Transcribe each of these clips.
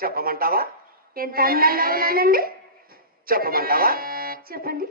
చెప్పమంటావా? ఎంత అందంగా ఉన్నానండి. చెప్పమంటావా? చెప్పండి.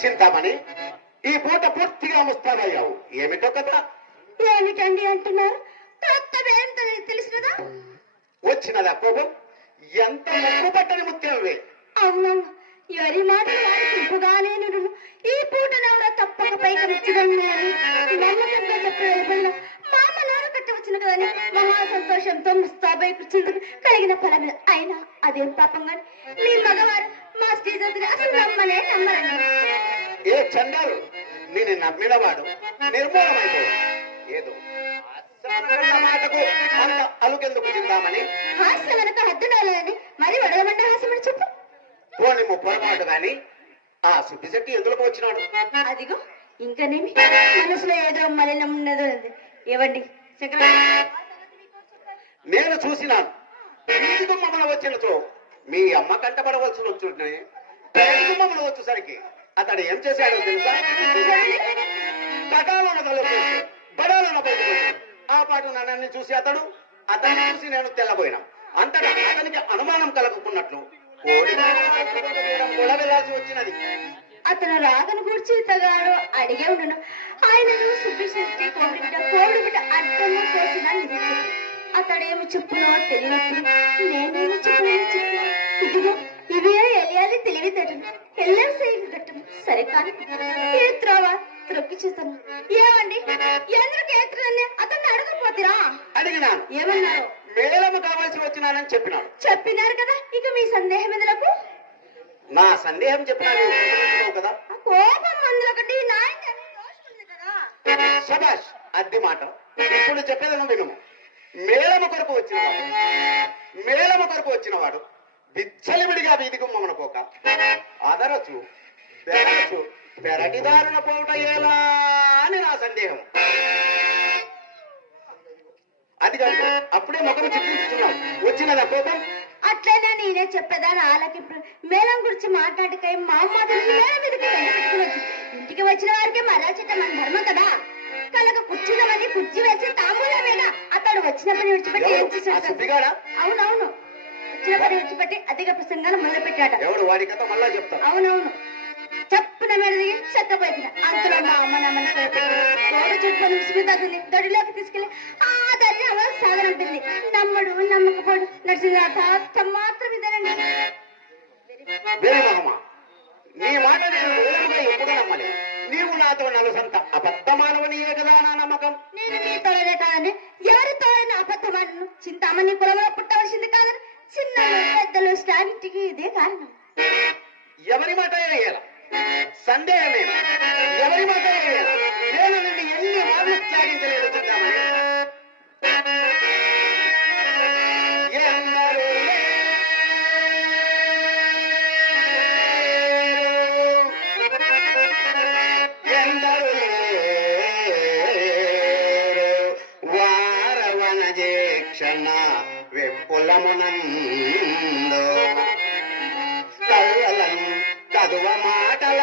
చింతామణి, ఈ పూట పూర్తిగా ముస్తానయ్యావు. ఏమిటో కదా? ఏమిటండి అంటున్నారు? తెలిసినదా? వచ్చినదా కోపం? ఎంత ముక్కు పట్టని ముత్యమే. అవునవును, ఎవరి మాట వాడుగానే ఈ పూట నవ్వు తప్పక పైకి వచ్చిందని మామ నాన్న కట్టి వచ్చిన కదని మహా సంతోషంతో ముస్తాబై కూర్చుంటుంది కలిగిన ఫలం. అయినా అదేం పాపం గాని మీ మగవారు మా స్టేజ్ అసలు నమ్మనే నమ్మరండి. ఏ చండాలు, నేను నమ్మినవాడు నిర్మూలమైపో. ఏదో మాటకు అంత అలుకెందుకు చిందామని? హాస్య వెనక హద్దునాలని మరి వడలమంటే హాస్యమని చెప్పు. పోని పొరపాటు గాని ఆ సిద్ధిశెట్టి ఎందుకు వచ్చినాడు? అదిగో ఇంకనేమి మనసులో ఏదో మలినం ఉన్నదో ఉంది. ఏవండి శంకర, నేను చూసినాను. వీధి గుమ్మమున వచ్చినచో మీ అమ్మ కంటపడవలసి వచ్చుంటే పెరటి గుమ్మమున వచ్చేసరికి అతడు ఏం చేశాడో తెలుసా? పటాలను తలపేసి బడాలను బయటకు వచ్చాడు. ఆ పాటు నన్ను చూసి అతన్ని చూసి నేను తెల్లబోయినా. అంతటా అతనికి అనుమానం కలుగుకున్నట్లు కోడి కూడా వెళ్ళాల్సి వచ్చినది. అతను రాగను గురించి ఇతగాడు అడిగే ఉండను. ఆయనను సుబ్బిశెట్టి కోడి బిడ్డ అడ్డము కోసిన నిజం. అతడేమి చెప్పునో తెలియనప్పుడు నేనేమి చెప్పినా ఇదిగో ఇవే ఎలియాలి తెలివితేటను ఎల్లేసేవి గట్టము సరే కానీ ఏ త్రోవ త్రొక్కి చేస్తాను. ఏమండి ఎందుకు ఏత్రని అతన్ని అడగపోతురా? అడిగినాను. ఏమన్నారు? మేళము కావాల్సి వచ్చినానని చెప్పినాడు. చెప్పినారు కదా, ఇక మీ సందేహం ఎందులకు? నా సందేహం చెప్పినాను కదా. కోపం అందులొకటి కదా. శభాష్, అద్దె మాట. ఇప్పుడు చెప్పేదను వినుము. మేళము కొరకు వచ్చినవాడు విచ్చలివిడిగా వీధి గుమ్మమున పోక అదరచు బెరచు పెరటిదారుల పోవట ఎలా అని నా సందేహం. అది కాదు, అప్పుడే ముఖం చిత్రించుతున్నావు. వచ్చినదా కోపం? అట్లనే నేనే చెప్పేదాన్ని వాళ్ళకి. ఇప్పుడు మేళం గురించి మాట్లాడకాయ మా అమ్మ మేళం మీదకి పెట్టుకుని ఇంటికి వచ్చిన వారికి మరా చెట్ట మన ధర్మం కదా. కనుక కూర్చుందామని కుర్చీ వేసి తాంబూల మీద అతడు వచ్చిన పని విడిచిపెట్టి ఏం చేశాడు? అవునవును, వచ్చిన పని విడిచిపెట్టి అధిక ప్రసంగాలు మొదలు పెట్టాడు. ఎవడు వాడి కథ మళ్ళా చెప్తా. అవునవును, చెప్పున మీద దిగి చెక్కపోయింది. అంతలో మా అమ్మ నా మనసు చుట్టుకొని స్మితని దొడిలోకి తీసుకెళ్లి ఆ దాన్ని అవ సాగనంపింది. నమ్మడు నమ్మకపోడు నడిచిన మాత్రం ఇదేనండి. నీ మాట నేను దూరంగా ఎప్పుడు నమ్మలే. నీవు నాతో నలుసంత అబద్ధమానవనియే కదా నా నమ్మకం. నేను మీతోనే కాదండి, ఎవరితోనైనా అబద్ధమానను. చింతామణి కులంలో పుట్టవలసింది కాదని చిన్న పెద్దలు స్టాంటికి ఇదే కారణం. ఎవరి మాట వేయాల? సందేహమే. ఎవరి మాట వేయాల? నేను నిన్ను ఎన్ని మార్లు త్యాగించలేదు చింతామణి. వెప్పులమునందు కళ్ళలను కదువ మాటల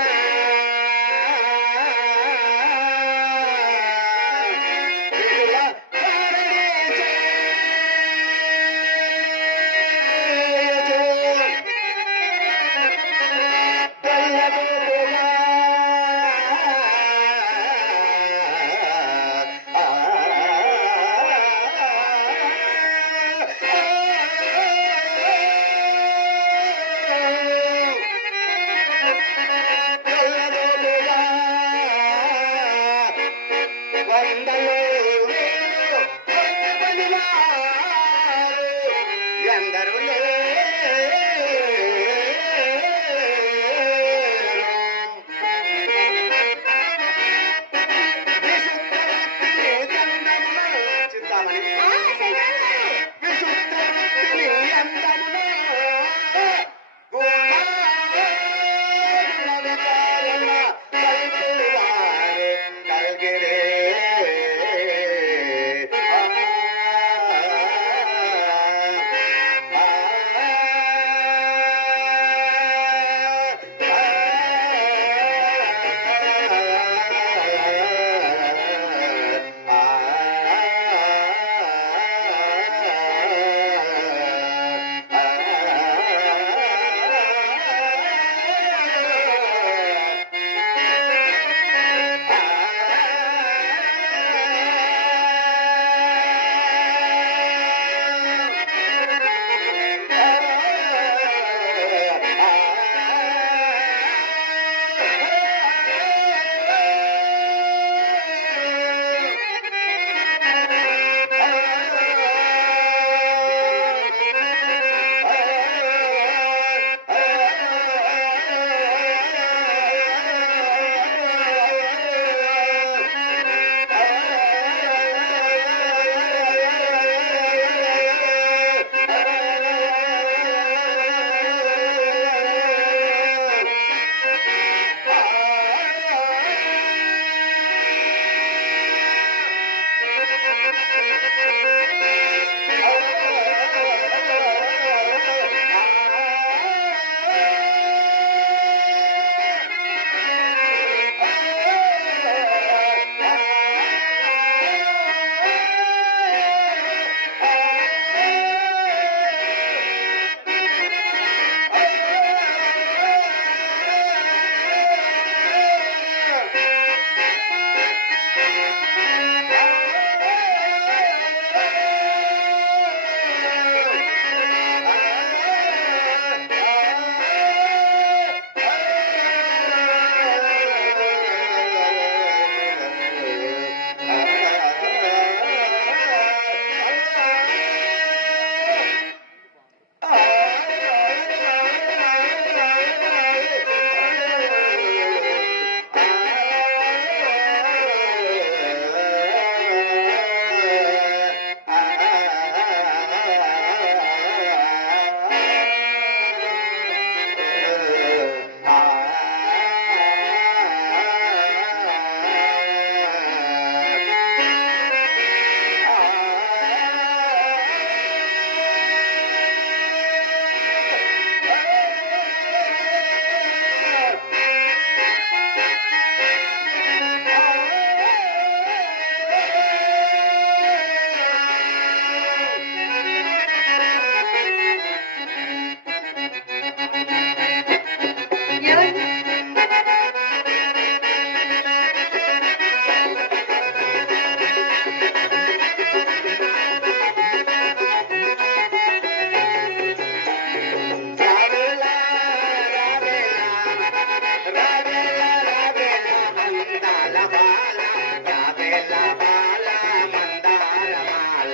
రావేల బాల మందార మాల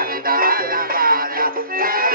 అందాల బాల రావేల.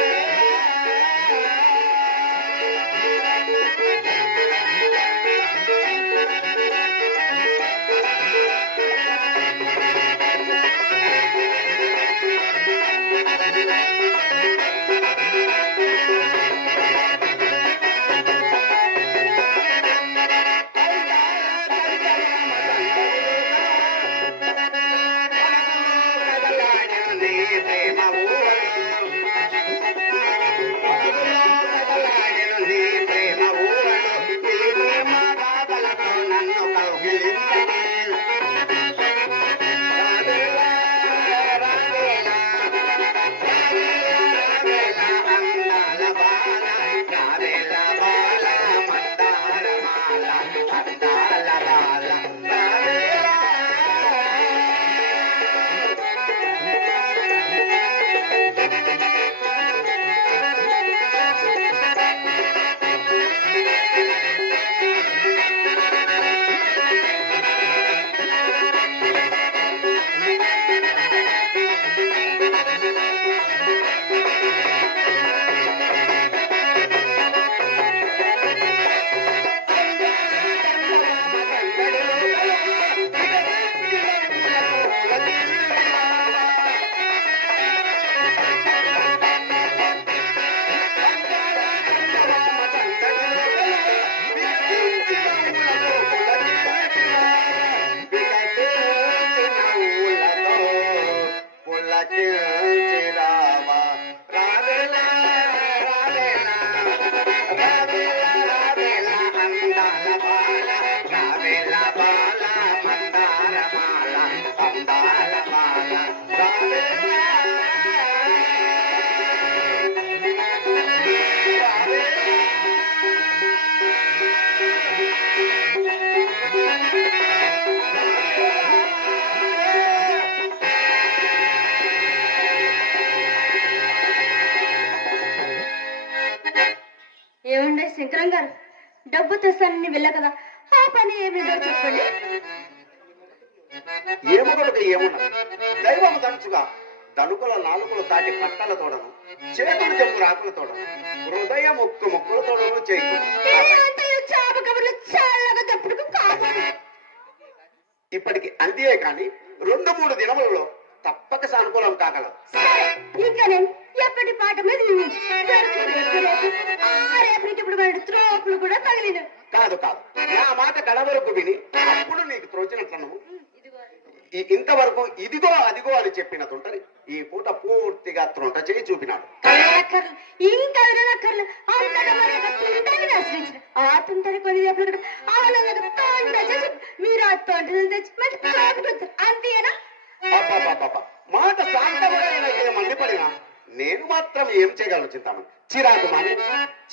ఏమండే శంకరం గారు, డబ్బు తెస్తానని వెళ్ళా కదా, ఆ పని ఏమిటో చెప్పండి. ఏమొకటి ఏమున్నది, దైవము తరచుగా దనుకుల నాలుకలు తాటి పట్టల తోడను, చేతులు చెంపు రాకుల తోడను, హృదయం మొక్కుల తోడను చేయకు. ఇప్పటికి అంతే కాని 2-3 దినములలో తప్పక సానుకూలం కాగలదు. ఇంకా నేను ఎప్పటి పాట మీద త్రోపులు కూడా తగిలిన. కాదు కాదు, నా మాట కడవరకు విని అప్పుడు నీకు తోచినట్లను ఇంతవరకు ఇదిగో అదిగో అని చెప్పినట్టుంటది. ఈ పూట పూర్తిగా త్రొంట చేయి చూపినాడు. ఇంకా ఆ తుంటని కొని మీరు ఆ తొంటలు తెచ్చి అంతేనా? మాట శాంతముగా మండిపడినా నేను మాత్రం ఏం చేయగలను చింతామని.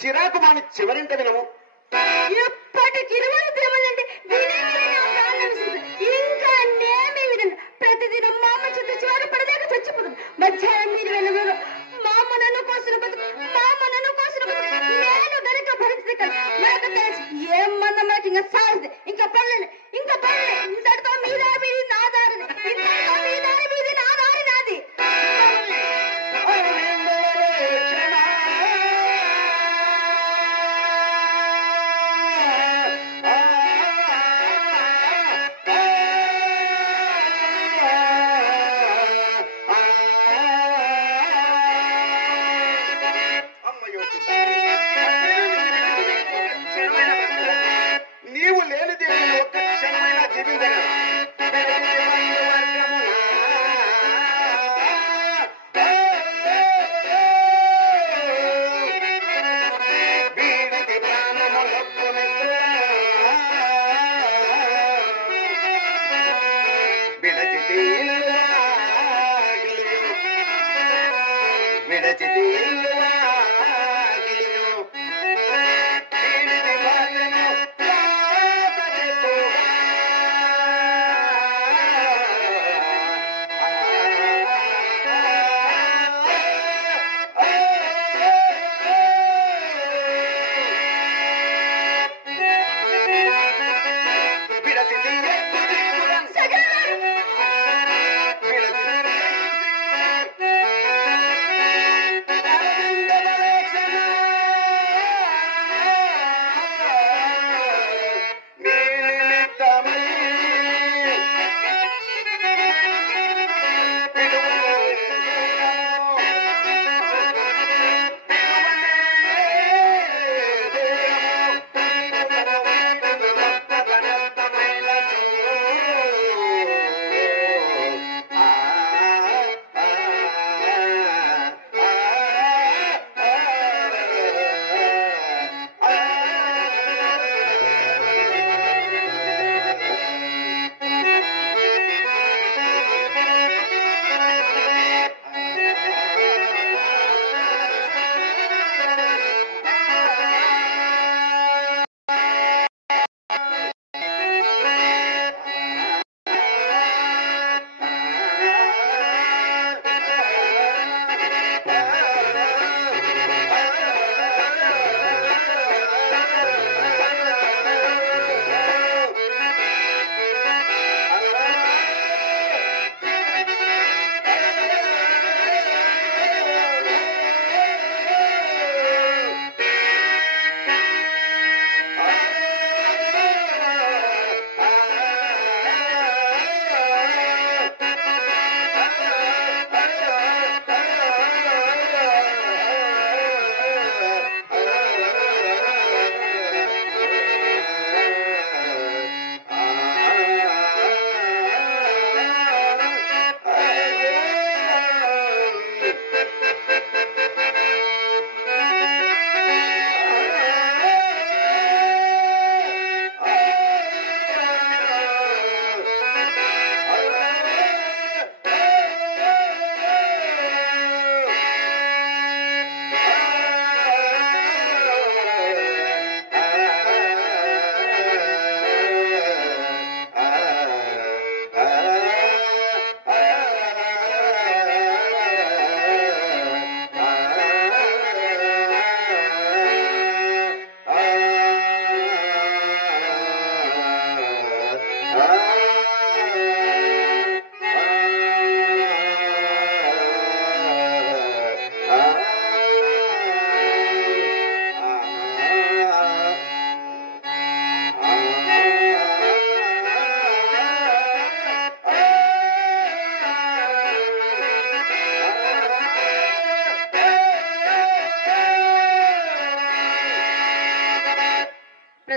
చిరాకు మాని చివరింట వినము. ఎప్పటికి 20 దినములండి ఇంకా నేమే వినండి. ప్రతిదినం మా అమ్మ చుట్టూ చివరి పడలేక చచ్చిపోతుంది. మధ్యాహ్నం మీరు వెళ్ళరు, మా అమ్మ నన్ను కోసిన బతుకు, మా అమ్మ నన్ను కోసిన బతుకు. నేను గనుక భరించదు కదా, నాకు తెలుసు ఏమన్నా మనకి ఇంకా సాగుతుంది. ఇంకా పనులు ఇంతటితో మీ దారి మీది నా దారిని, ఇంతటితో మీ దారి మీది నా దారి నాది. నీవు లేనిది ఒక్క క్షణమైనా జీవించగలవు. విడచితి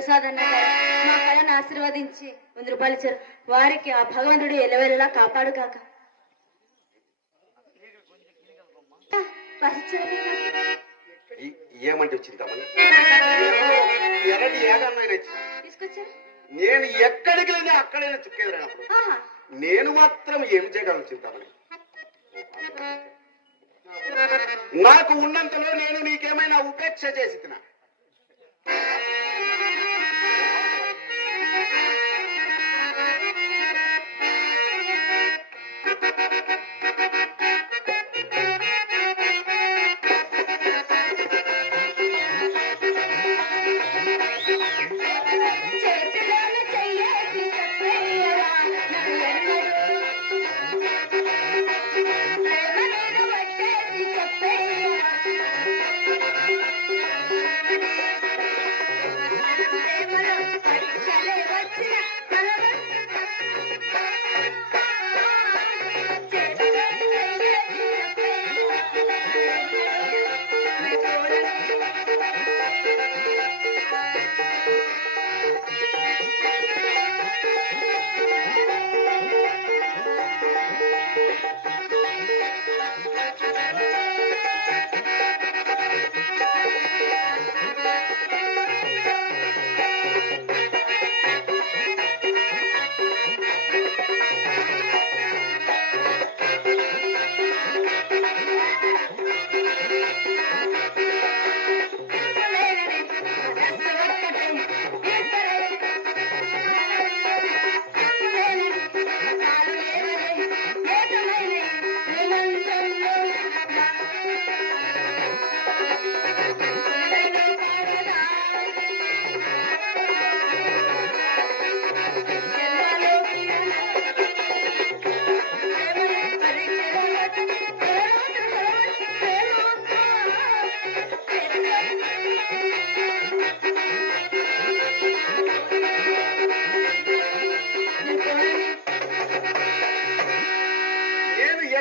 ప్రసాద్ అన్న గారు మా కళను ఆశీర్వదించి 100 రూపాయలు ఇచ్చారు. వారికి ఆ భగవంతుడు ఎల్లవేళలా కాపాడు కాక. ఏమంటే చింతామణి ఎరటి ఏదన్నా తీసుకొచ్చారు. నేను ఎక్కడికి లేదా అక్కడైనా చిక్కేదైనప్పుడు నేను మాత్రం ఏం చేయగలను చింతామణి? నాకు ఉన్నంతలో నేను నీకేమైనా ఉపేక్ష చేసి తినా?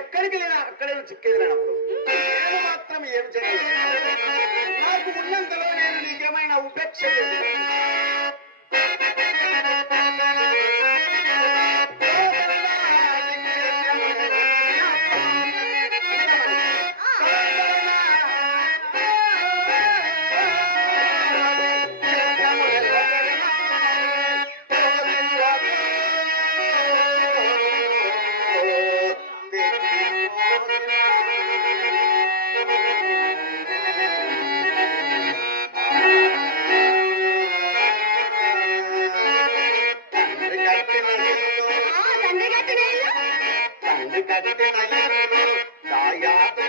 ఎక్కడికి లేదా అక్కడే చిక్కేదినప్పుడు నేను మాత్రం ఏం చేయగలను? నాకు ఉన్నంతలో నేను నీకేమైనా ఉపేక్ష చేసి తండ్రి కట్టిన దాయాత